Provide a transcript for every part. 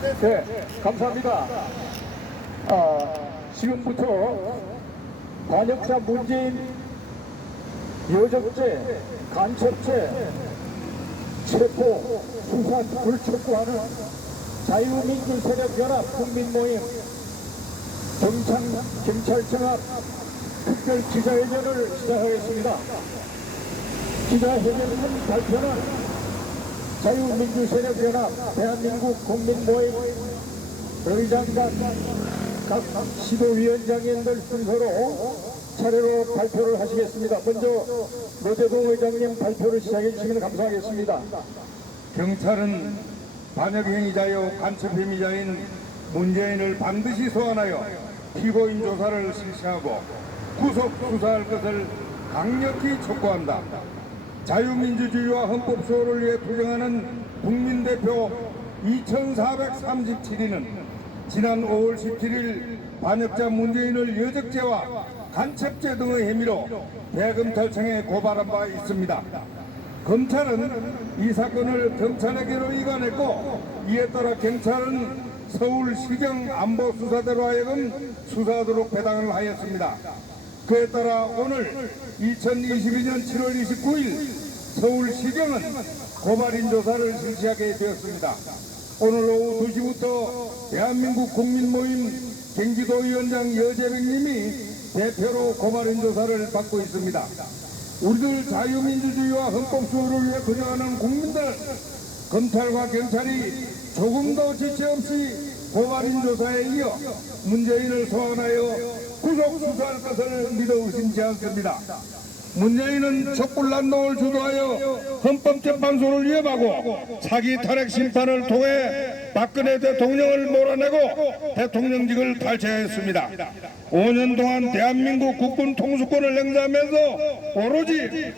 네, 감사합니다. 지금부터 반역자 문재인 여적죄, 간첩죄, 체포, 수사 불촉구하는 자유민주세력연합 국민모임 경찰청 앞 특별 기자회견을 시작하겠습니다. 기자회견 발표는 자유민주세력연합 대한민국 국민모임 의장단 각 시도위원장님들 순서로 차례로 발표를 하시겠습니다. 먼저 노재동 의장님 발표를 시작해 주시면 감사하겠습니다. 경찰은 반역행위자요 간첩행위자인 문재인을 반드시 소환하여 피고인 조사를 실시하고 구속 수사할 것을 강력히 촉구한다. 자유민주주의와 헌법 수호를 위해 투쟁하는 국민대표 2437인은 지난 5월 17일 반역자 문재인을 여적죄와 간첩죄 등의 혐의로 대검찰청에 고발한 바 있습니다. 검찰은 이 사건을 경찰에게로 이관했고 이에 따라 경찰은 서울시경 안보수사대로 하여금 수사하도록 배당을 하였습니다. 그에 따라 오늘 2022년 7월 29일 서울시경은 고발인 조사를 실시하게 되었습니다. 오늘 오후 2시부터 대한민국 국민모임 경기도위원장 여재백님이 대표로 고발인 조사를 받고 있습니다. 우리들 자유민주주의와 헌법 수호를 위해 거정하는 국민들, 검찰과 경찰이 조금도 지체 없이 고발인 조사에 이어 문재인을 소환하여 구속 수사할 것을 믿어 의심치 않습니다. 문재인은 촛불난동을 주도하여 헌법재판소를 위협하고 사기 탄핵 심판을 통해 박근혜 대통령을 몰아내고 대통령직을 탈취했습니다. 5년 동안 대한민국 국군 통수권을 행사하면서 오로지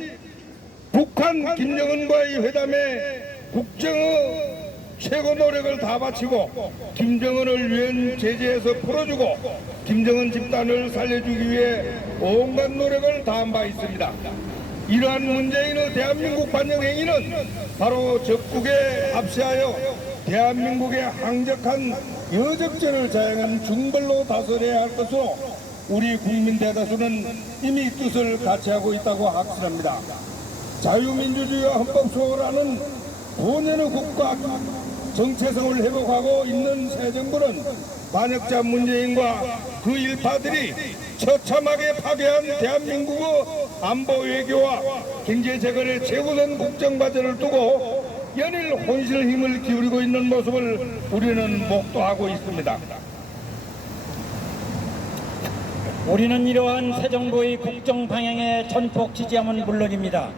북한 김정은과의 회담에 국정의 최고 노력을 다 바치고 김정은을 유엔 제재에서 풀어주고 김정은 집단을 살려주기 위해 온갖 노력을 다한 바 있습니다. 이러한 문재인의 대한민국 반역 행위는 바로 적국에 합세하여 대한민국의 항적한 여적죄를 자행한 중벌로 다스려야 할 것으로 우리 국민 대다수는 이미 뜻을 같이 하고 있다고 확신합니다. 자유민주주의와 헌법 수호라는 본연의 국가 정체성을 회복하고 있는 새 정부는 반역자 문재인과 그 일파들이 처참하게 파괴한 대한민국의 안보 외교와 경제 재건의 최우선 국정 과제를 두고 연일 혼실 힘을 기울이고 있는 모습을 우리는 목도하고 있습니다. 우리는 이러한 새 정부의 국정 방향에 전폭 지지함은 물론입니다.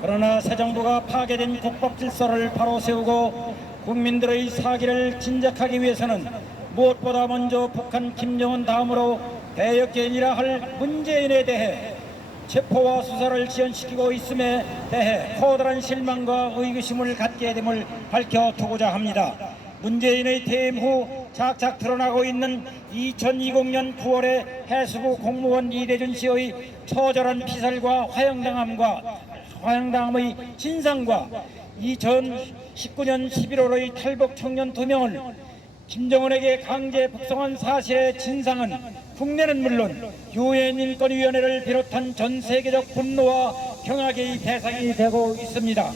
그러나 새 정부가 파괴된 국법 질서를 바로 세우고 국민들의 사기를 진작하기 위해서는 무엇보다 먼저 북한 김정은 다음으로 대역죄인이라 할 문재인에 대해 체포와 수사를 지연시키고 있음에 대해 커다란 실망과 의구심을 갖게 됨을 밝혀두고자 합니다. 문재인의 퇴임 후 착착 드러나고 있는 2020년 9월에 해수부 공무원 이대준 씨의 처절한 피살과 화형당함의 진상과 2019년 11월의 탈북 청년 2명을 김정은에게 강제 북송한 사실의 진상은 국내는 물론 유엔 인권위원회를 비롯한 전 세계적 분노와 경악의 대상이 되고 있습니다.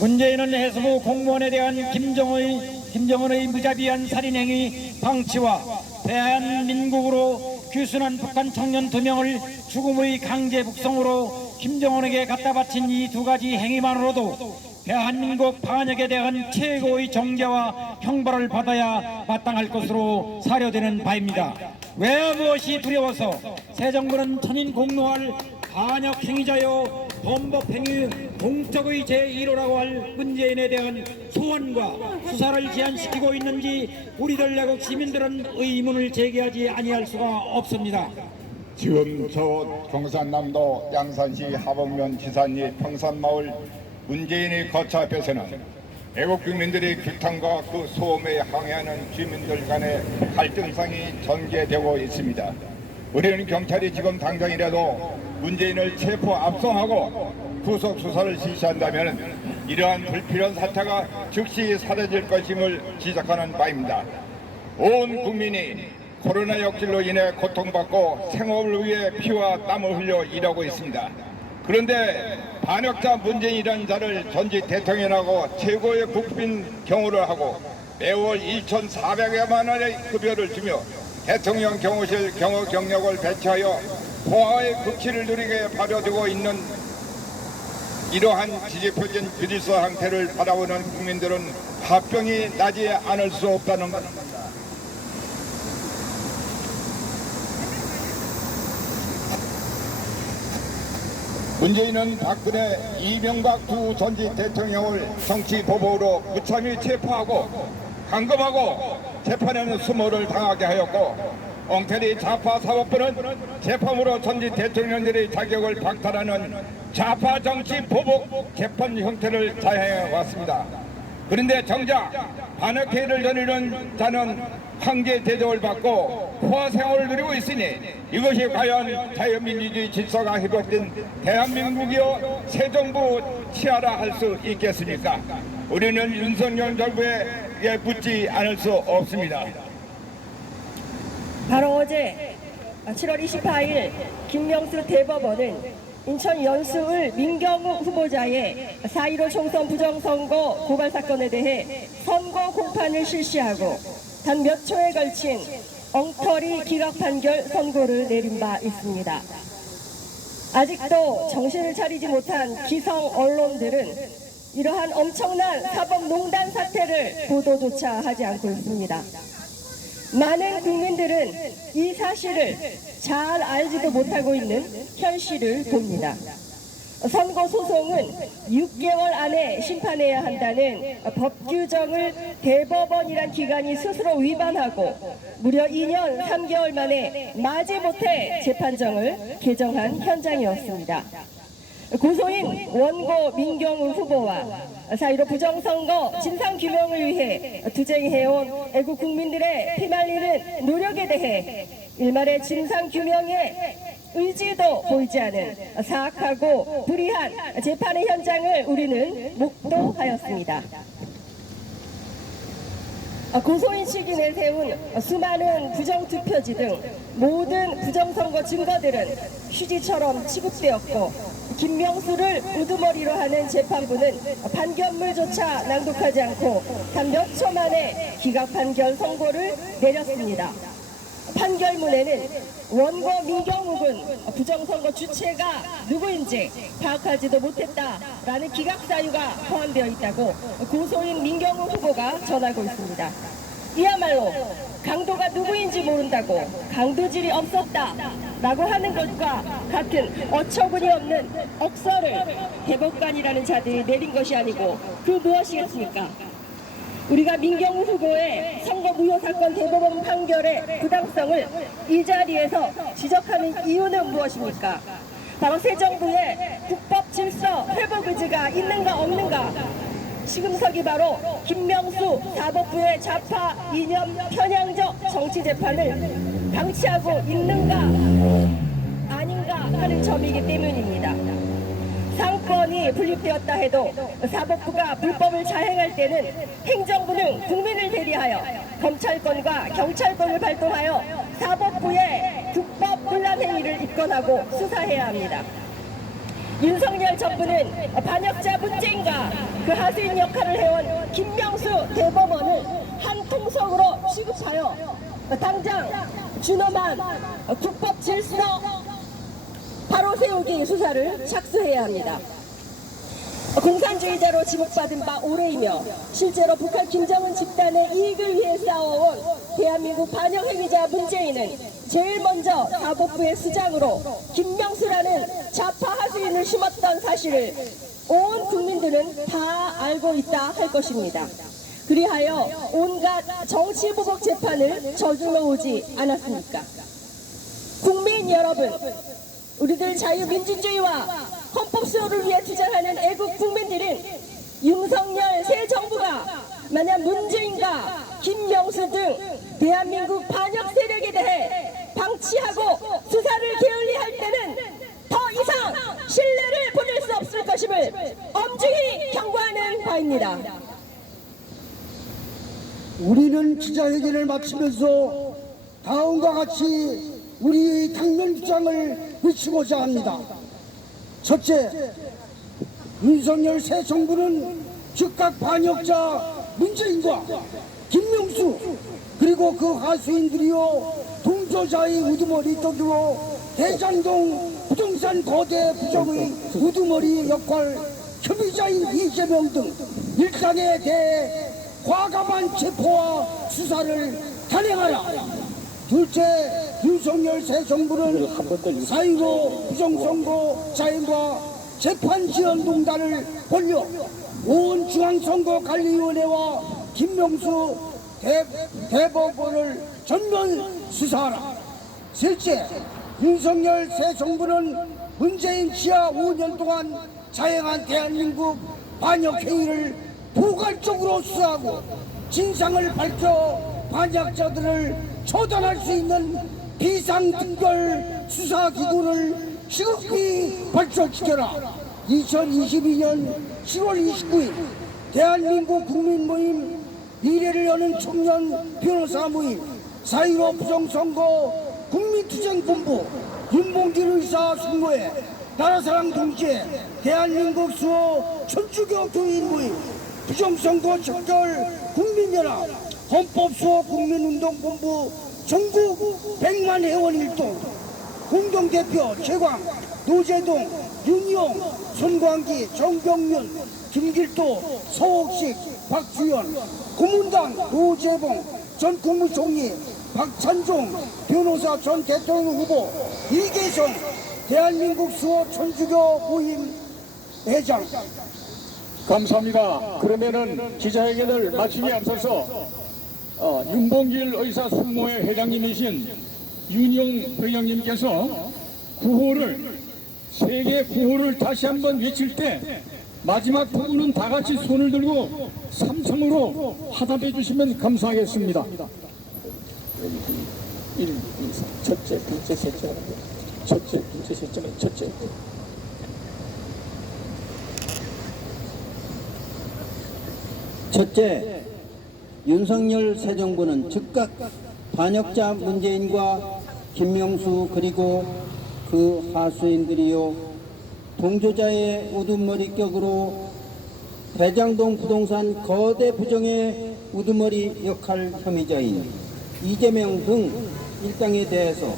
문재인은 해수부 공무원에 대한 김정은의 무자비한 살인행위 방치와 대한민국으로 귀순한 북한 청년 2명을 죽음의 강제 북송으로 김정은에게 갖다 바친 이 두 가지 행위만으로도 대한민국 반역에 대한 최고의 정죄와 형벌을 받아야 마땅할 것으로 사료되는 바입니다. 왜 무엇이 두려워서 새 정부는 천인 공노할 반역 행위자요 범법행위 공적의 제1호라고 할 문재인에 대한 소환과 수사를 제한시키고 있는지 우리들 내국 시민들은 의문을 제기하지 아니할 수가 없습니다. 지금 저 경산남도 양산시 하북면 지산리 평산마을 문재인의 거처 앞에서는 애국 국민들의 규탄과 그 소음에 항해하는 주민들 간의 갈등상이 전개되고 있습니다. 우리는 경찰이 지금 당장이라도 문재인을 체포 압송하고 구속 수사를 실시한다면 이러한 불필요한 사태가 즉시 사라질 것임을 지적하는 바입니다. 온 국민이 코로나 역질로 인해 고통받고 생업을 위해 피와 땀을 흘려 일하고 있습니다. 그런데 반역자 문재인이라는 자를 전직 대통령하고 최고의 국민 경호를 하고 매월 1,400여만 원의 급여를 주며 대통령 경호실 경호 경력을 배치하여 포화의 극치를 누리게 바라두고 있는 이러한 지지표진 비질서 상태를 바라보는 국민들은 화병이 나지 않을 수 없다는 것입니다. 문재인은 박근혜, 이명박 두 전직 대통령을 정치 보복으로 무참히 체포하고 감금하고 재판에는 수모를 당하게 하였고 엉터리 좌파 사법부는 재판으로 전직 대통령들의 자격을 박탈하는 좌파 정치 보복 재판 형태를 자행해 왔습니다. 그런데 정작 반역회를 저지른 자는 황제 대접을 받고 포화 생활을 누리고 있으니 이것이 과연 자유민주주의 질서가 회복된 대한민국이요 새 정부 치하라 할 수 있겠습니까? 우리는 윤석열 정부에 묻지 않을 수 없습니다. 바로 어제 7월 28일 김명수 대법원은 인천 연수을 민경욱 후보자의 4.15 총선 부정선거 고발 사건에 대해 선거 공판을 실시하고 단 몇 초에 걸친 엉터리 기각 판결 선고를 내린 바 있습니다. 아직도 정신을 차리지 못한 기성 언론들은 이러한 엄청난 사법농단 사태를 보도조차 하지 않고 있습니다. 많은 국민들은 이 사실을 잘 알지도 못하고 있는 현실을 봅니다. 선거 소송은 6개월 안에 심판해야 한다는 법 규정을 대법원이란 기관이 스스로 위반하고 무려 2년 3개월 만에 마지못해 재판정을 개정한 현장이었습니다. 고소인 원고 민경욱 후보와 4.15 부정선거 진상규명을 위해 투쟁해온 애국 국민들의 피말리는 노력에 대해 일말의 진상규명에 의지도 보이지 않은 사악하고 불의한 재판의 현장을 우리는 목도하였습니다. 고소인 측이 내세운 수많은 부정투표지 등 모든 부정선거 증거들은 휴지처럼 취급되었고 김명수를 우두머리로 하는 재판부는 판결문조차 낭독하지 않고 단 몇 초 만에 기각 판결 선고를 내렸습니다. 판결문에는 원고 민경욱은 부정선거 주체가 누구인지 파악하지도 못했다라는 기각사유가 포함되어 있다고 고소인 민경욱 후보가 전하고 있습니다. 이야말로 강도가 누구인지 모른다고 강도질이 없었다라고 하는 것과 같은 어처구니 없는 억서를 대법관이라는 자들이 내린 것이 아니고 그 무엇이겠습니까? 우리가 민경욱 후보의 선거무효사건 대법원 판결의 부당성을 이 자리에서 지적하는 이유는 무엇입니까? 바로 새 정부의 국법 질서 회복 의지가 있는가 없는가, 시금석이 바로 김명수 사법부의 좌파 이념 편향적 정치 재판을 방치하고 있는가 아닌가 하는 점이기 때문입니다. 상권이 분립되었다 해도 사법부가 불법을 자행할 때는 행정부는 국민을 대리하여 검찰권과 경찰권을 발동하여 사법부의 국법 분란 행위를 입건하고 수사해야 합니다. 윤석열 정부는 반역자 문재인과 그 하수인 역할을 해온 김명수 대법원을 한 통속으로 취급하여 당장 준엄한 국법 질서 바로 세우기 수사를 착수해야 합니다. 공산주의자로 지목받은 바 오래이며 실제로 북한 김정은 집단의 이익을 위해 싸워온 대한민국 반역 행위자 문재인은 제일 먼저 사법부의 수장으로 김명수라는 좌파 하수인을 심었던 사실을 온 국민들은 다 알고 있다 할 것입니다. 그리하여 온갖 정치보복 재판을 저질러 오지 않았습니까? 국민 여러분, 우리들 자유민주주의와 헌법 수호를 위해 투쟁하는 애국 국민들은 윤석열 새 정부가 만약 문재인과 김명수 등 대한민국 반역 세력에 대해 방치하고 수사를 게을리할 때는 더 이상 신뢰를 보낼 수 없을 것임을 엄중히 경고하는 바입니다. 우리는 기자회견을 마치면서 다음과 같이 우리의 당면 주장을 외치고자 합니다. 첫째, 윤석열 새 정부는 즉각 반역자 문재인과 김명수 그리고 그 하수인들이요 동조자의 우두머리 떡이고 대장동 부동산 거대 부정의 우두머리 역할 협의자인 이재명 등 일당에 대해 과감한 체포와 수사를 단행하라. 둘째, 윤석열 새 정부는 4.15 부정선거 자행과 재판지원농단을 벌려 온 중앙선거관리위원회와 김명수 대법원을 전면 수사하라. 셋째, 윤석열 새 정부는 문재인 지하 5년 동안 자행한 대한민국 반역행위를 포괄적으로 수사하고 진상을 밝혀 반역자들을 처단할 수 있는 비상특별 수사기구를 시급히 발족시켜라. 2022년 10월 29일 대한민국 국민모임 미래를 여는 청년 변호사 모임 4.15 부정선거 국민투쟁본부 윤봉길 의사 숙모회 나라사랑 동지회 대한민국 수호 천주교 교인 모임 부정선거 척결 국민연합 헌법수호 국민운동본부 전국 100만 회원 일동 공동대표 최광 노재동 윤용 손광기 정경윤 김길도 서옥식 박주연 고문당 노재봉 전 국무총리 박찬종 변호사 전 대통령 후보 이계성 대한민국 수호 천주교 모임 회장. 감사합니다. 그러면은 기자회견을 마치기 앞서서 윤봉길 의사 숙모회 회장님이신 윤용 회장님께서 구호를 세계 구호를 다시 한번 외칠 때 마지막 부분은 다 같이 손을 들고 삼성으로 화답해 주시면 감사하겠습니다. 1, 2, 3 첫째, 둘째, 셋째, 첫째, 둘째, 셋째, 첫째. 첫째, 윤석열 새 정부는 즉각 반역자 문재인과 김명수 그리고 그 하수인들이요 동조자의 우두머리격으로 대장동 부동산 거대 부정의 우두머리 역할 혐의자인 이재명 등 일당에 대해서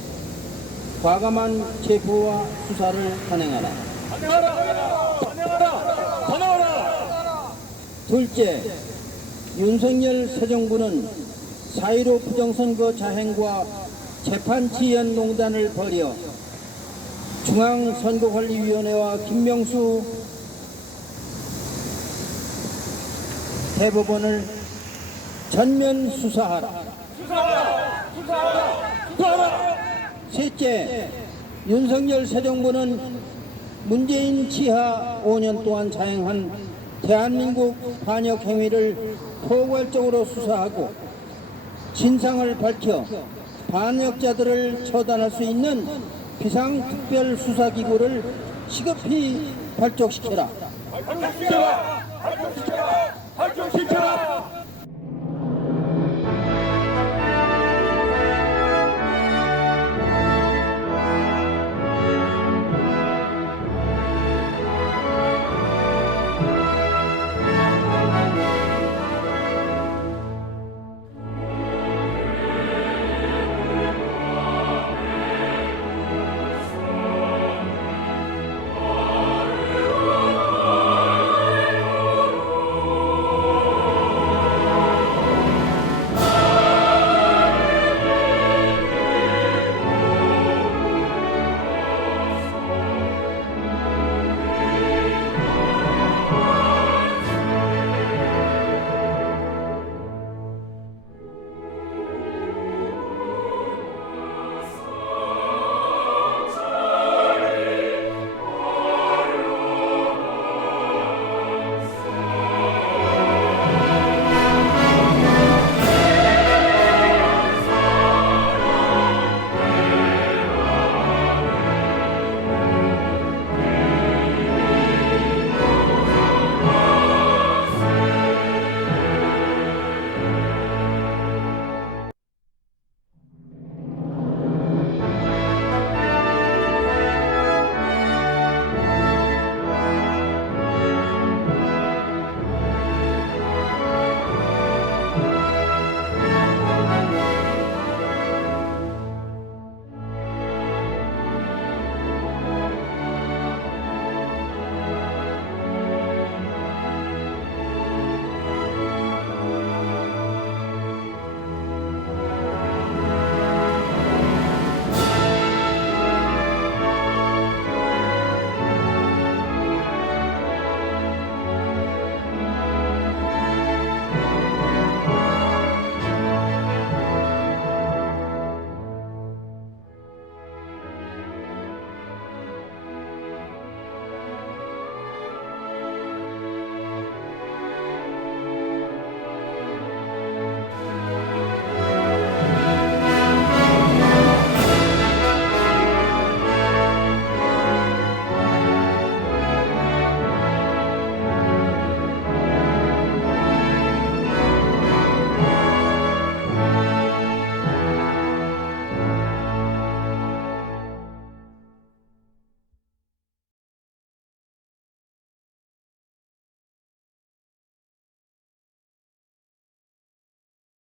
과감한 체포와 수사를 단행하라. 둘째, 윤석열 새 정부는 4.15 부정선거 자행과 재판지연농단을 벌여 중앙선거관리위원회와 김명수 대법원을 전면 수사하라. 셋째, 윤석열 새 정부는 문재인 지하 5년 동안 자행한 대한민국 반역 행위를 포괄적으로 수사하고 진상을 밝혀 반역자들을 처단할 수 있는 비상특별수사기구를 시급히 발족시켜라.